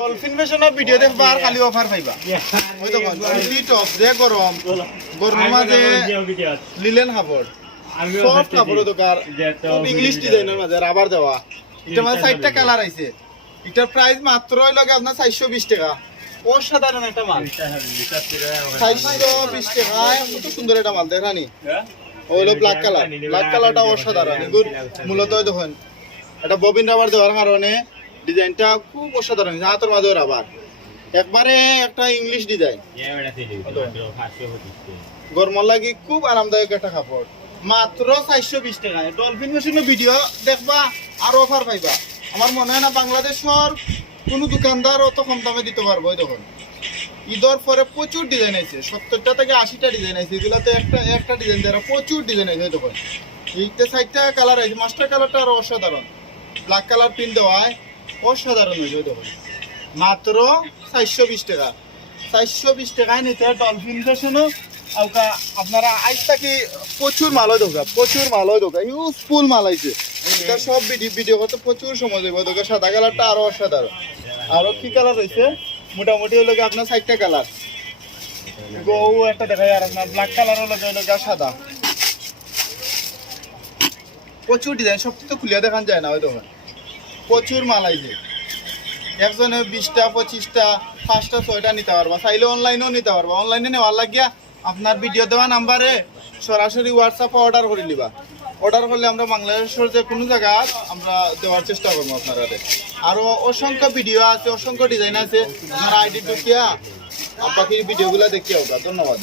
Dolphin ফ্যাশনের video দেখবা আর খালি অফার পাইবা। ওই তো টপ গরম লিলেন কাপড় ইংলিশ ডিজাইনের মাঝে রাবার দেওয়া এটা মাঝে চারটা কালার আইছে এটার প্রাইস মাত্র আপনার চারশো বিশ টাকা। অসাধারণ একটা মাল। চারশো বিশ টাকায় কত সুন্দর একটা মাল, দেখানি? ওইলো ব্ল্যাক কালার ব্ল্যাক কালারটা অসাধারণ মূলত দেখুন, এটা ববিন রাবার দেওয়ার কারণে ডিজাইনটা খুব অসাধারণ। হাতের মাঝে রাবার একবারে একটা ইংলিশ ডিজাইন। গরমের লাগি খুব আরামদায়ক একটা কাপড়। মাত্র চারশো বিশ টাকায় ডলফিন মেশিনের ভিডিও দেখবা, আর অফার পাইবা। আমার মনে হয় না বাংলাদেশের কোনো দোকানদার অত কম দামে দিতে পারব দেখুন। ঈদের পরে প্রচুর ডিজাইন আছে। সত্তরটা থেকে আশিটা ডিজাইন আছে। এগুলাতে একটা একটা ডিজাইন দেওয়া প্রচুর ডিজাইন আছে দেখুন। এইটা সাইডটা কালার আছে। মাস্টার কালারটা আরও অসাধারণ। ব্ল্যাক কালার প্রিন্ট দেওয়ায় অসাধারণ হয়েছে ওই দেখুন মাত্র চারশো বিশ টাকা। চারশো বিশ টাকায় নিতে ডলফিন ফ্যাশনও আউকা আপনারা আজ থাকি প্রচুর মাল হয় দোকা প্রচুর মাল হয় দোকা ইউজফুল মাল আইছে। এটা সব ভিডিও ভিডিও করতে প্রচুর সময় দেবো দোকা সাদা কালারটা আরও অসাধারণ। আরও কি কালার হয়েছে? মোটামুটি হলো গিয়ে আপনার চারটা কালার গৌ একটা দেখাই আর আপনার ব্ল্যাক কালার হলো হলো সাদা। প্রচুর ডিজাইন সব তো খুলিয়া দেখান যায় না ওই দোকান। প্রচুর মাল আইছে। একজনে বিশটা, পঁচিশটা, পাঁচটা, ছয়টা নিতে পারবা। চাইলে অনলাইনেও নিতে পারবা। অনলাইনে নেওয়ার লাগিয়া আপনার ভিডিও দেওয়া নাম্বারে সরাসরি হোয়াটসঅ্যাপে অর্ডার করে নিবা। অর্ডার করলে আমরা বাংলাদেশের যে কোনো জায়গায় আমরা দেওয়ার চেষ্টা করব আপনারা আরও অসংখ্য ভিডিও আছে, অসংখ্য ডিজাইন আছে। আপনারা আইডি ঢুকিয়া বাকি ভিডিওগুলো দেখিয়া হোক ধন্যবাদ।